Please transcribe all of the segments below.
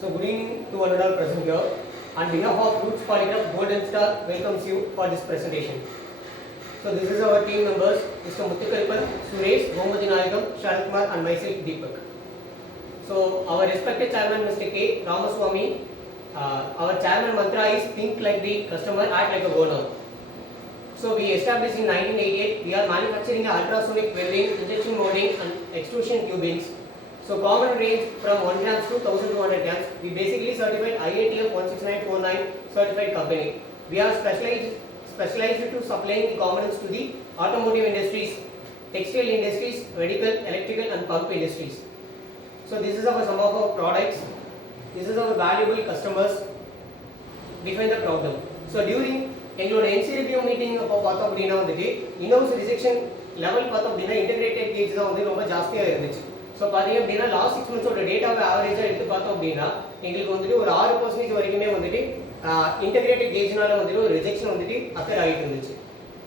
So good evening to one and all present here. On behalf of Roots Polygraph, Golden Star welcomes you for this presentation. So this is our team members, Mr. Muthukarpan, Suresh, Gomati Nayagam, Sharat Kumar and myself Deepak. So our respected chairman Mr. K. Ramaswamy, our chairman mantra is think like the customer, act like a owner. So we established in 1988, we are manufacturing ultrasonic welding, injection molding and extrusion tubings. So common range from 1 grams to 1200 grams. We basically certified IATF 16949 certified company. We are specialized to supplying the components to the automotive industries, textile industries, medical, electrical and pump industries. So this is some of our products. This is our valuable customers. Define the problem. So during எங்களோட NCRPO meeting அப்போ பார்த்தோம் அப்படின்னா வந்துட்டு in-house rejection level பார்த்தோம் அப்படின்னா integrated gauge தான் வந்து ரொம்ப ஜாஸ்தியாக இருந்துச்சு. ஸோ பார்த்தீங்க அப்படின்னா லாஸ்ட் 6 மந்த்ஸோட டேட்டாவை ஆவரேஜாக எடுத்து பார்த்தோம் அப்படின்னா எங்களுக்கு வந்துட்டு ஒரு 6% வரைக்குமே வந்துட்டு இன்டெகிரேட்டட் கேஜ்னால வந்துட்டு ஒரு ரிஜெக்ஷன் வந்துட்டு அக்கர் ஆகிட்டு இருந்துச்சு.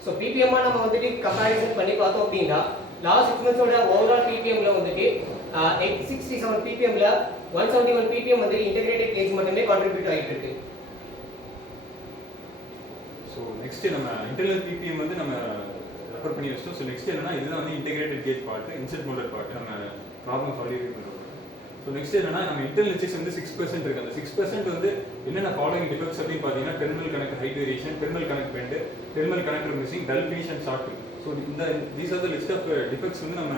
ஸோ பிபிஎம்மாக நம்ம வந்துட்டு கம்பேரிசன் பண்ணி பார்த்தோம் அப்படின்னா லாஸ்ட் 6 மந்த்ஸோட ஓவரால் பிபிஎம்ல வந்துட்டு 867 பிபிஎம்ல 171 பிபிஎம் வந்துட்டு இன்டெகிரேட்டட் கேஜ் மட்டுமே கான்ட்ரிபியூட் ஆகிட்டு இருக்கு. ஸோ நெக்ஸ்ட் நம்ம இன்டர்னல் பிபிஎம் வந்து நம்ம ரெஃபர் பண்ணி வச்சிட்டோம். ஸோ நெக்ஸ்ட் என்னன்னா இதுதான் வந்து integrated gauge part, insert molded part நம்ம ப்ராப்ளம் சால்வ் பண்ணுறோம். ஸோ நெக்ஸ்ட் என்னன்னா நம்ம இன்டர்னல் ரிஜெக்ஷன் வந்து 6% இருக்கு. அந்த 6% வந்து என்னென்ன ஃபாலோயிங் டிஃபெக்ட்ஸ் அப்படின்னு பார்த்தீங்கன்னா terminal connector height variation, terminal connect bend, terminal connector missing, dull finish and short. So these are the list of defects வந்து நம்ம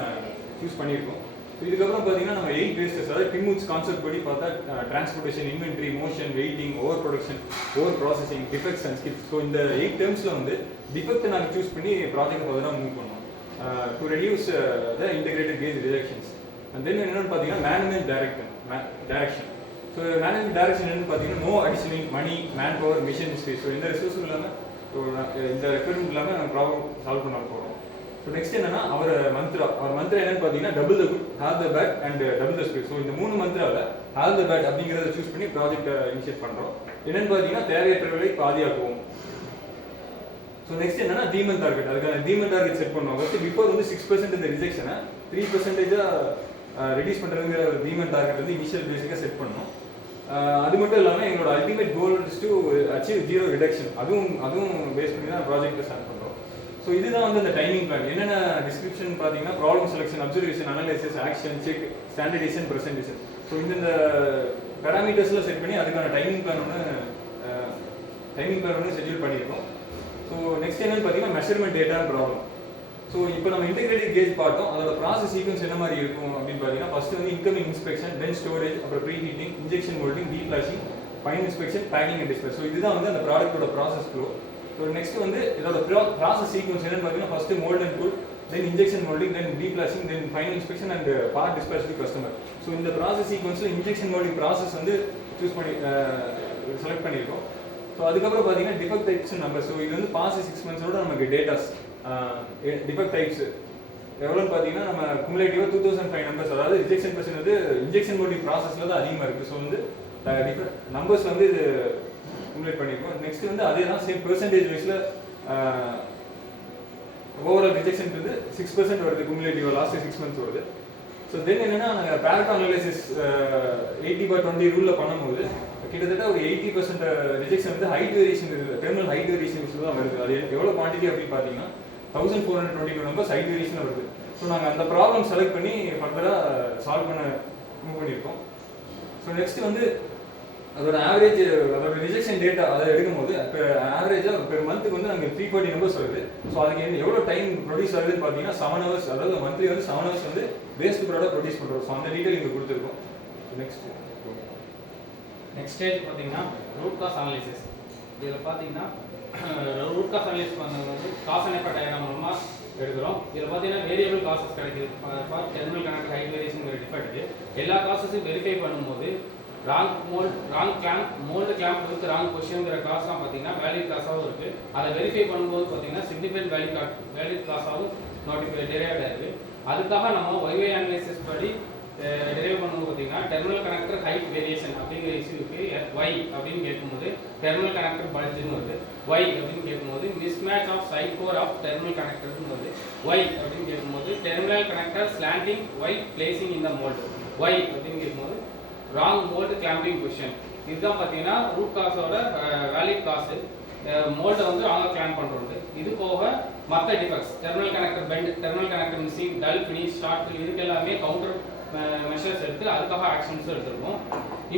சூஸ் பண்ணியிருக்கோம். ஸோ இதுக்கப்புறம் பார்த்தீங்கன்னா நம்ம 8 வேஸ்டஸ், அதாவது டிம்முட்ஸ் கான்செப்ட் படி பார்த்தா transportation, inventory, motion, waiting, over production, over processing, defects and Schiff's. So இந்த 8 டேர்ம்ஸில் வந்து டிஃபெக்ட்டை நாங்கள் சூஸ் பண்ணி ப்ராஜெக்ட் ஃபர்தராக மூவ் பண்ணோம் to reduce the integrated gauge rejections. And then என்னென்னு பார்த்தீங்கன்னா management direction. So management direction என்னென்னு பார்த்தீங்கன்னா no additional money, man power, machine space. So எந்த ரிசோர்ஸும் இல்லாமல் இந்த ரெக்யர்மெண்ட் இல்லாமல் நம்ம ப்ராப்ளம் சால்வ் பண்ண போகிறோம். ஸோ நெக்ஸ்ட் என்னன்னா அவர் மந்த்ரா என்னன்னு பார்த்தீங்கன்னா double the good, halve the bad and double the space. So இந்த 3 மந்த்ராவில் ஹேவ் த பேட் அப்படிங்கிறத சூஸ் பண்ணி ப்ராஜெக்டை இனிஷியேட் பண்ணுறோம். என்னன்னு பார்த்தீங்கன்னா தேவையற்றவர்களை பாதியாக்குவோம். ஸோ நெக்ஸ்ட் என்னன்னா தீமன் டார்கெட், அதுக்கான தீமன் டார்கெட் செட் பண்ணுவோம். ஃபர்ஸ்ட் பிஃபோர் வந்து 6% இந்த ரிஜெக்ஷனை 3% ரெடியூஸ் பண்ணுறதுங்கிற ஒரு தீமன் டார்கெட் வந்து இனிஷியல் பேசிக்காக செட் பண்ணோம். அது மட்டும் இல்லாமல் எங்களோட ultimate goal is to achieve 0 reduction. அதுவும் பேஸ் பண்ணி தான் ப்ராஜெக்டை ஸ்டார்ட் பண்ணுறோம். ஸோ இதுதான் வந்து அந்த டைமிங் பிளான். என்னென்ன டிஸ்கிரிப்ஷன் பார்த்தீங்கன்னா problem selection, observation, analysis, action, check, standardisation, presentation. So இந்த பேராமீட்டர்ஸில் செட் பண்ணி அதுக்கான டைமிங் பிளான் ஒன்று ஷெட்யூல் பண்ணியிருக்கோம். ஸோ நெக்ஸ்ட் என்னன்னு பார்த்தீங்கன்னா மெஷர்மெண்ட் டேட்டா ப்ராப்ளம். ஸோ இப்போ நம்ம இன்டெகிரேட்டட் கேஜ் பார்த்தோம். அதோட ப்ராசஸ் சீக்வன்ஸ் என்ன மாதிரி இருக்கும் அப்படின்னு பார்த்தீங்கன்னா ஃபர்ஸ்ட் வந்து இன்கமிங் இன்ஸ்பெக்ஷன், தென் ஸ்டோரேஜ், அப்புறம் pre heating, injection moulding, deflashing, final inspection, packing and dispatch. So இதுதான் வந்து அந்த ப்ராடக்ட்டோட ப்ராசஸ் ஃப்ளோ. ஸோ நெக்ஸ்ட் வந்து இதோட ப்ராசஸ் சீக்வன்ஸ் என்னன்னு பார்த்தீங்கன்னா first mould and cool, then injection moulding, then deflashing, then final inspection and part dispatch to customer. So இந்த process சீக்வன்ஸில் இன்ஜெக்ஷன் மோல்டிங் ப்ராசஸ் வந்து சூஸ் பண்ணி செலக்ட் பண்ணியிருக்கோம். ஸோ அதுக்கப்புறம் பார்த்தீங்கன்னா டிஃபெக்ட் டைப்ஸ் நம்பர். ஸோ இது வந்து பாஸ் 6 மந்த்ஸோட நமக்கு டேட்டாஸ் டிஃபெக்ட் டைப்ஸ் எவ்வளோன்னு பார்த்தீங்கன்னா நம்ம குமுலேட்டிவாக 2005 நம்பர்ஸ், அதாவது ரிஜெக்ஷன் பர்சன்ட் வந்து இன்ஜெக்ஷன் மோல்டிங் ப்ராசஸில் தான் அதிகமாக இருக்குது. ஸோ வந்து டிஃபரெண்ட் நம்பர்ஸ் வந்து இது குமுலேட் பண்ணியிருக்கோம். நெக்ஸ்ட் வந்து அதே தான் சேம் பெர்சன்டேஜ் வைஸில் ஓவரால் ரிஜெக்ஷன் 6% வருது குமுலேட்டிவாக லாஸ்ட் 6 மந்த்ஸ் வருது. ஸோ தென் என்னன்னா நாங்கள் பேரட் அனலைசிஸ் 80/20 ரூலில் பண்ணும்போது கிட்டத்தட்ட ஒரு 80% ரிஜெக்ஷன் வந்து ஹைட் வேரியேஷன் இருக்குது, டெர்மினல் ஹைட் வேரியேஷன் தான் வருது. அது எவ்வளோ குவான்டிட்டி அப்படின்னு பார்த்தீங்கன்னா 1422 நம்பர்ஸ் ஹைட் வேரியேஷன் வருது. ஸோ நாங்கள் அந்த ப்ராப்ளம் செலக்ட் பண்ணி ஃபர்தராக சால்வ் பண்ண மூவ் பண்ணியிருக்கோம். ஸோ நெக்ஸ்ட் வந்து அதோட ஆவரேஜ், அதோட ரிஜெக்ஷன் டேட்டா அதை எடுக்கும்போது இப்போ ஆவரேஜாக பெர் மந்த்துக்கு வந்து நாங்கள் 340 நம்பர்ஸ் வருது. ஸோ அதுக்கு எவ்வளோ டைம் ப்ரொடியூஸ் ஆகுதுன்னு பார்த்தீங்கன்னா 7 hours, அதாவது மந்த்லி வந்து 7 hours வந்து வேஸ்ட் ப்ராடக்ட் ப்ரொடியூஸ் பண்ணுறோம். ஸோ அந்த டீட்டெயில் இங்கே கொடுத்துருக்கோம். நெக்ஸ்ட் ஸ்டேஜ் பார்த்தீங்கன்னா ரூட் காஸ் அனாலிசிஸ். இதில் பார்த்தீங்கன்னா ரூட் காஸ் அனாலிசிஸ் பண்ணுறது வந்து காஸ் அண்ட் எஃபெக்ட் டயக்ராம் மூலமாக எடுக்கிறோம். இதில் பார்த்தீங்கன்னா வேரியபிள் காசஸ் கிடைக்குது. For terminal connect height variation defect எல்லா காசஸும் வெரிஃபை பண்ணும்போது wrong clamp, mould clamp with wrong பொசிஷனுங்கிற காசாக பார்த்தீங்கன்னா வேலிட் காசாகவும் இருக்குது. அதை வெரிஃபை பண்ணும்போது பார்த்தீங்கன்னா சிக்னிஃபிகன்ட் வேலிட் காசாகவும் டெரைவ் ஆகிருக்கு. அதுக்காக நம்ம ஒய்வே அனாலிசிஸ் படி டெரைவ் பண்ணும்போது பார்த்தீங்கன்னா டெர்மினல் கனெக்டர் ஹைட் வேரியேஷன் அப்படிங்கிற இஷ்யூக்கு ஒய் அப்படின்னு கேட்கும்போது டெர்மினல் கனெக்டர் பல்ஜுன்னு வருது. ஒய் அப்படின்னு கேட்கும்போது mismatch of side core of terminal கனெக்டர்னு வருது. ஒய் அப்படின்னு கேட்கும்போது terminal connector slanting why placing இந்த மோல்டு. ஒய் அப்படின்னு கேட்கும்போது ராங் மோல்டு கிளாம்பிங் பொசிஷன். இதுதான் பார்த்தீங்கன்னா ரூட் காஸோட வேலிட் காசு. மோல்டை வந்து ராங்காக கிளாம்ப் பண்ணுறது. இது போக மற்ற defects, terminal connector bent, terminal connector missing, dull finish, short, இதுக்கு எல்லாமே கவுண்டர் மெஷர்ஸ் எடுத்து அதுக்காக ஆக்ஷன்ஸும் எடுத்திருக்கோம்.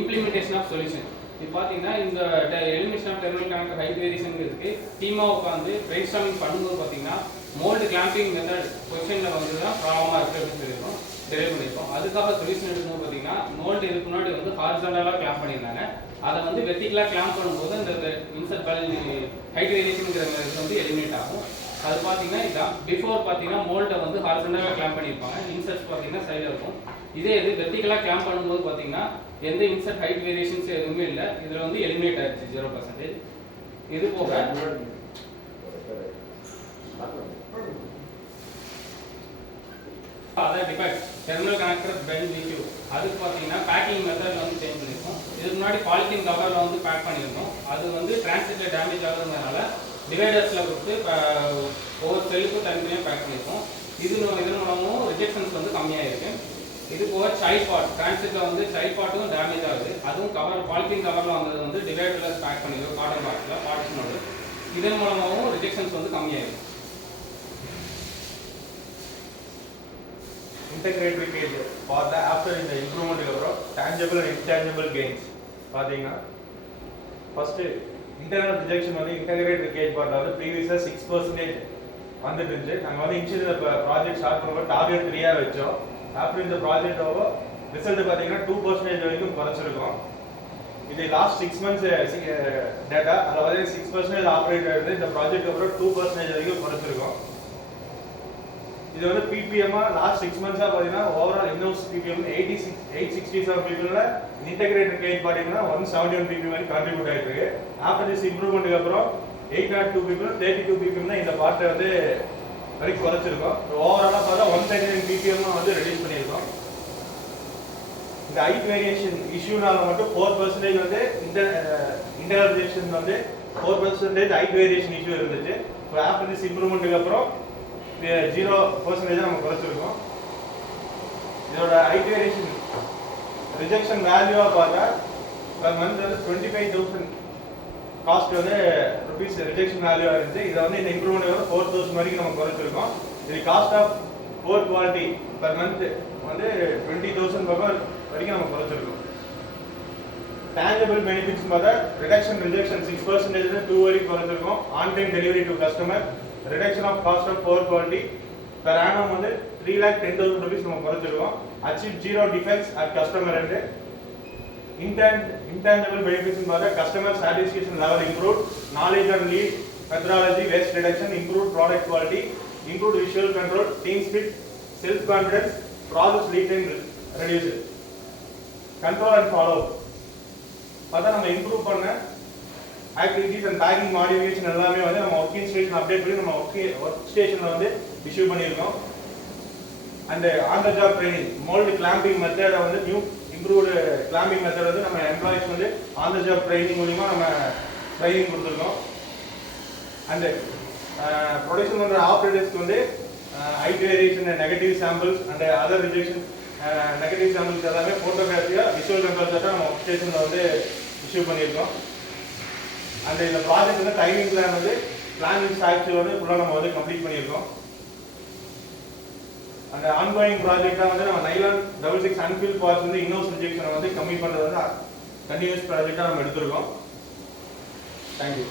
Implementation of solution. இது பார்த்தீங்கன்னா இந்த elimination of terminal connector height வேரியேஷனுக்கு டீமாக உட்காந்து பிரைன் ஸ்டார்மிங் பண்ணும்போது பார்த்தீங்கன்னா மோல்டு கிளாம்பிங் மெத்தட் பொசிஷனில் வந்து தான் ப்ராப்ளமாக இருக்குது அப்படின்னு சொல்லியிருக்கோம், டெலிவரி பண்ணியிருக்கோம். அதுக்காக சொல்யூஷன் எடுக்கும்போது பார்த்தீங்கன்னா மோல்டு இதுக்கு முன்னாடி வந்து ஹாரிசாண்டலாக கிளாம்ப் பண்ணியிருந்தாங்க. அதை வந்து வெர்டிகலாக கிளாம்ப் பண்ணும்போது இந்த இன்சர்ட் ஹைட் வேரியேஷனுங்கிற இது வந்து எலிமினேட் ஆகும். அது பார்த்தீங்கன்னா இதான் பிஃபோர் பார்த்தீங்கன்னா மோல்டை வந்து ஹாரிசாண்டலாக கிளாம்ப் பண்ணியிருப்பாங்க, இன்சர்ட்ஸ் பார்த்தீங்கன்னா சைடில் இருக்கும். இதே இது வெர்டிகலாக கிளாம்ப் பண்ணும்போது பார்த்தீங்கன்னா எந்த இன்சர்ட் ஹைட் வேரியேஷன்ஸ் எதுவுமே இல்லை, இதில் வந்து எலிமினேட் ஆயிடுச்சு 0%. இது போக அதான் defect terminal connector bend issue. அதுக்கு பார்த்தீங்கன்னா பேக்கிங் மெத்தட் வந்து சேஞ்ச் பண்ணியிருக்கோம். இதுக்கு முன்னாடி பாலித்தீன் கவரில் வந்து பேக் பண்ணியிருந்தோம். அது வந்து டிரான்சிட்டில் டேமேஜ் ஆகுறதுனால டிவைடர்ஸில் கொடுத்து ஒவ்வொரு செல்லுக்கும் தனித்தனியாக பேக் பண்ணியிருக்கோம். இதன் மூலமும் ரிஜெக்ஷன்ஸ் வந்து கம்மியாக இருக்கு. இது போக சைல்ட் பார்ட், டிரான்சிட்டில் வந்து சைல்ட் பார்ட்டும் டேமேஜ் ஆகுது. அதுவும் கவர் பாலித்தீன் கவரில் வந்தது வந்து டிவைடரில் பேக் பண்ணியிருக்கோம், காட்டன் பாக்ஸில் பார்ட்டிஷனோடு. இதன் மூலமாகவும் ரிஜெக்ஷன்ஸ் வந்து கம்மியாயிருக்கு. Integrated cage for the after in the improvement tangible and intangible gains. பாத்தீங்கன்னா ஃபர்ஸ்ட் இன்டர்னல் ரிஜெக்ஷன் வந்து இன்டகிரேட்டட் கேஜ் பார்ட்ல வந்து ப்ரீவியஸா 6% வந்துட்டு இருந்துச்சு. நாங்கள் வந்து இனிஷியல் ப்ராஜெக்ட் ஸ்டார்ட் பண்ணும்போது டார்கெட் 3 வச்சோம். ஆஃப்டர் இந்த ப்ராஜெக்ட் ஓவர் ரிசல்ட் பார்த்தீங்கன்னா 2% வரைக்கும் குறைச்சிருக்கோம். இது லாஸ்ட் 6 months டேட்டா. அதில் வந்து 6% ஆப்ரேட் ஆகுது. இந்த ப்ராஜெக்ட் அப்புறம் 2% வரைக்கும் குறைச்சிருக்கோம். இது வந்து பிபிஎம் லாஸ்ட் 6 months பார்த்தீங்கன்னா ஓவரால் இன்னோஸ் பிபிஎம் 867 பீப்புள்ல இன்டகிரேட்டட் கேஜ் பார்த்தீங்கன்னா 171 பிபிஎம் வரைக்கும் கான்ட்ரிபியூட் ஆயிட்டு இருக்கு. ஆஃப்டர் திஸ் இம்ப்ரூவ்மெண்ட்டுக்கு அப்புறம் 802 பீப்புள் 32 பிபிஎம் தான் இந்த பார்ட்டை வந்து வரைக்கும் குறைச்சிருக்கோம். ஓவராலாக பார்த்தா 139 பிபிஎம் வந்து ரெடியூஸ் பண்ணியிருக்கோம். இந்த ஹைட் வேரியேஷன் இஷ்யூனால மட்டும் 4% வந்து இன்டர்னலைசேஷன் வந்து 4% ஹைட் வேரியேஷன் இஷ்யூ இருந்துச்சு. ஸோ ஆஃப்டர் திஸ் இம்ப்ரூவ்மெண்ட்டுக்கு அப்புறம் 0% நம்ம குறைச்சிருக்கோம். இதோட ஹைட் வேரியேஷன் ரிஜெக்ஷன் வேல்யூவா பார்த்தா பர் மந்த் வந்து 25,000 காஸ்ட் வந்து ருபீஸ் ரிஜெக்ஷன் வேல்யூவா இருந்துச்சு. இதை வந்து இந்த இம்ப்ரூவ்மெண்ட் 4,000 வரைக்கும் நம்ம குறைச்சிருக்கோம். இது cost of poor quality per month வந்து 20,000 வரைக்கும் நம்ம குறைச்சிருக்கோம். tangible benefits பார்த்தா ரிடக்ஷன் ரிஜெக்ஷன் 6% 2 வரைக்கும் குறைச்சிருக்கோம். On time delivery to customer, reduction of cost of poor quality per annum வந்து 3,10,000 rupees நம்ம குறைச்சிருக்கோம். Achieve 0 defects at customer end. intangible benefits பார்த்தா customer satisfaction level improve, knowledge and lean methodology, waste reduction, improve product quality, improve visual control, team spirit, self confidence, process lead time reduce, control and follow. பார்த்தா நம்ம improve பண்ண activities and packing modification எல்லாமே வந்து நம்ம working station update பண்ணி நம்ம work ஸ்டேஷன்ல வந்து இஷ்யூ பண்ணியிருக்கோம். And on the job training, mould clamping மெத்தடை வந்து நியூ இம்ப்ரூவ்டு கிளாம்பிங் மெத்தட் வந்து நம்ம எம்ப்ளாயிஸ் வந்து ஆன் த ஜாப் ட்ரைனிங் மூலிமா நம்ம ட்ரைனிங் கொடுத்துருக்கோம். அண்ட் ப்ரொடக்ஷன் பண்ணுற ஆப்ரேட்டர்ஸ்க்கு வந்து height variation, negative samples and other rejection negative samples எல்லாமே ஃபோட்டோகிராஃபியாக விஷுவல் கண்ட்ரோல் செட்டாக நம்ம ஒர்க் ஸ்டேஷனில் வந்து இஷ்யூ பண்ணியிருக்கோம். அந்த இந்த ப்ராஜெக்ட் வந்து டைமிங் பிளான் வந்து பிளானிங் ஸ்ட்ராக்சர் வந்து ஃபுல்லாக நம்ம வந்து கம்ப்ளீட் பண்ணியிருக்கோம். அந்த ஆன்கோயிங் ப்ராஜெக்டாக வந்து நம்ம நைலான் 66 அன்ஃபில் பார்ட்ஸ் வந்து இன்னோஸ் ரிஜெக்ஷனை வந்து கம்மி பண்ணுறது வந்து கண்டினியூஸ் ப்ராஜெக்டாக நம்ம எடுத்திருக்கோம். தேங்க்யூ.